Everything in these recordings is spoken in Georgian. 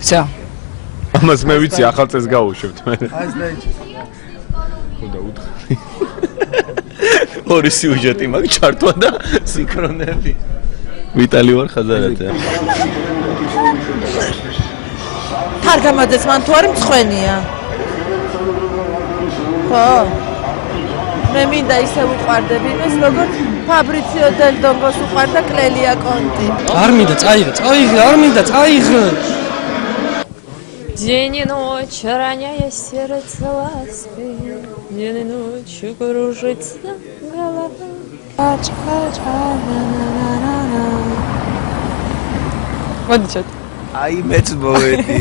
Всё. ამას მე ვიცი ახალ წელს გავუშვებთ მე. აი ეს დაიჭირე. ხოდა უთხრი. ორი სიუჟეტი მაგ ჩარტვა და სინქრონები. ვიტალი ვარ ხაზარაძე. თარგამაძეს მან თუ არ მწვენია. ხო. მე მინდა ისე უყვარდები იმას, როგორც ფაბრიციო დელ დონგოს უყვარდა კლელია კონტი. არ მინდა წაიღე, არ მინდა წაიღე. День и ночь, роняя сердце лаской, день и ночь кружится голова. მოდიჩათ. აი მეც მოვედი.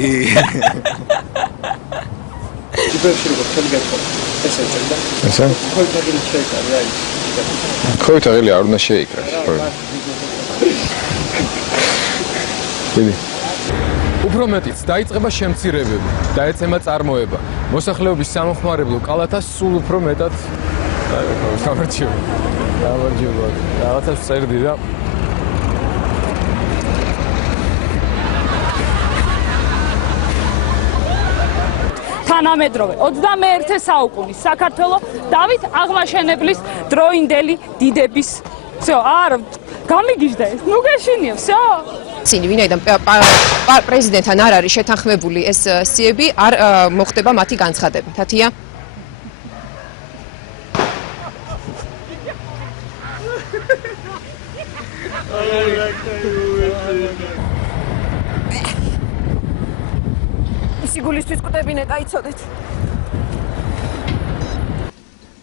ესე? ქოითაღელი არ უნდა შეიკრას. დიდი. უფრო მეტიც დაიწყება შემცირებები და ეწემა წარმოება. მოსახლეობის სამხმარებლო კალათა სულ უფრო მეტად გამარჯობა. რაღაცას წერდი და თანამედროვე 21 საუკუნის საქართველო დავით აღმაშენებლის დროინდელი დიდების всё არ გამიგიჟდა ეს ნუ გეშინია всё ცინი ვინაიდან პრეზიდენტთან არ არის შეთანხმებული ეს სიები არ მოხდება მათი განცხადება თათია სიგულისთვის კვდებინე გაიცოდეთ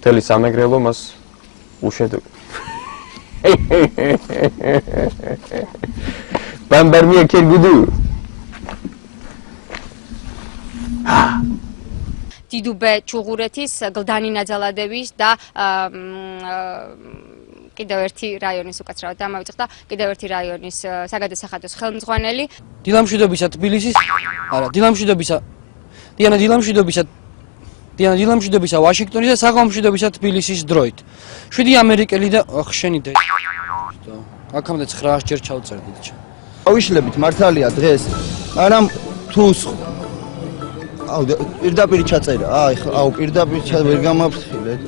თელი სამეგრელო მას უშედ ბამბარმია კერგუდუ დიდუბე ჩუღურეთის გლდანი ნაძალადების და კიდევ ერთი რაიონის უკაცრავად დამავიწყდა კიდევ ერთი რაიონის საგადასახადოს ხელმძღვანელი დილამშვიდობისა თბილისის არა დილამშვიდობისა დიანა დილამშვიდობისა ვაშინგტონის და საღამომშვიდობისა თბილისის დროით 7 ამერიკელი და ხშენი და აქამდე 9 ჯერ ჩავწერდით ავიშლებით მართალია დღეს მაგრამ თუ აუ პირდაპირ ჩაწერა აუ პირდაპირ ვერ გამაფრთხილეთ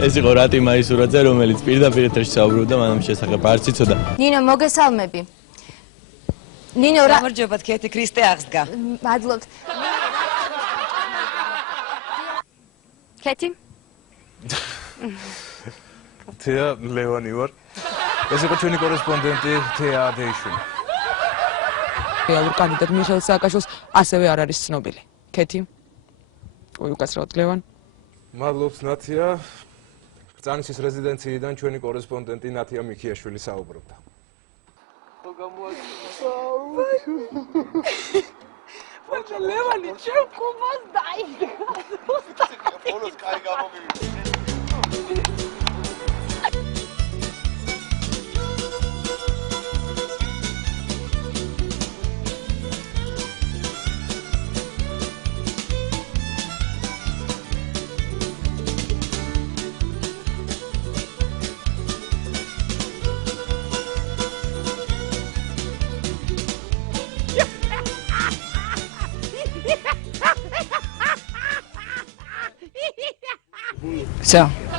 ეს იყო რატი მაისურაძე რომელიც პირდაპირ ეთერში საუბრობდა მანამ შესახებ არც იცოდა ნინო მოგესალმები ნინო რა გამარჯობათ ქეთი ქრისტე აღსდგა მადლობთ ქეთი თეა ლევანი ვარ ეს იყო ჩვენი კორესპონდენტი თეა ადეიშვილი რეალურ კანდიდატ მიხეილ სააკაშვილს ასევე არ არის ცნობილი ქეთი უკაცრავად ლევან მადლობთ ნათია ბრძანისის რეზიდენციიდან ჩვენი კორესპონდენტი ნათია მიქიაშვილი საუბრობდა ბოჭა ლევანი ჩემ კუბას დაიგა ბოლოს კაი გამომივიდა Всё.